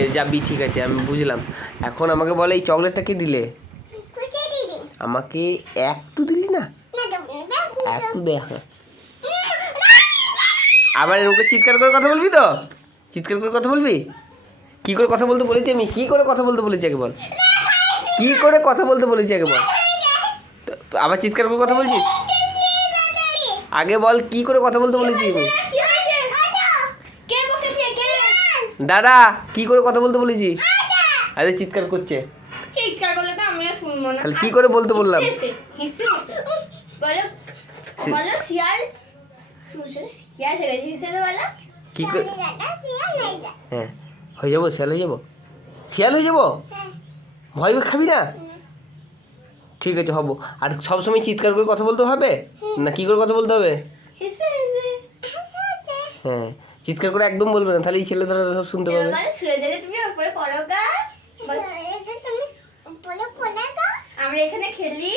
আছে যাবি, ঠিক আছে আমি বুঝলাম। এখন আমাকে বলে এই চকলেটটা কে দিলে? আমাকে একটু দিলি না? একটু দেখ। আবার এরকম চিৎকার করে কথা বলবি তো? চিৎকার করে কথা বলবি? কি করে কথা বলতে বলেছি আমি? কি করে কথা বলতে বলেছি আগে বল? কি করে কথা বলতে বলেছি আগে বল? আবার চিৎকার করে কথা বলছিস? আগে বল কি করে কথা বলতে বলেছি আমি? দাদা কি করে কথা বলতে বলেছি? আরে চিৎকার করছে। চিৎকার করলে তো আমিও শুনবো না। তাহলে কি করে বলতে বললাম? বলো বলো শিয়াল। শিয়াল হয়ে গেছে বলো। কি করে? হ্যাঁ হয়ে যাবো, শিয়াল হয়ে যাবো? শিয়াল হয়ে যাবো? ভয় খাবি না? ঠিক আছে হবো। আর সবসময় চিৎকার করে কথা বলতে হবে না কি করে কথা বলতে হবে? হ্যাঁ চিৎকার করে একদম বলবে না, তাহলে এই ছেলেরা সব শুনতে পাবে। আমরা এখানে খেলি।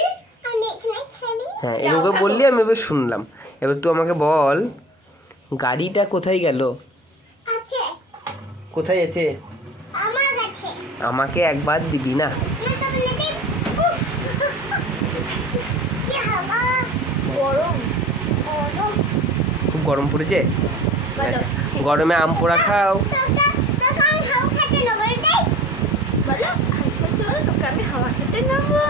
হ্যাঁ এভাবে বললি আমি এবার শুনলাম। এবার তুই আমাকে বল গাড়িটা কোথায় গেল? কোথায় আছে? আমাকে একবার দিবি না? খুব গরম পড়েছে? আচ্ছা গরমে আম পোড়া খাও। বলো আমি হাওয়া খেতে নেবো।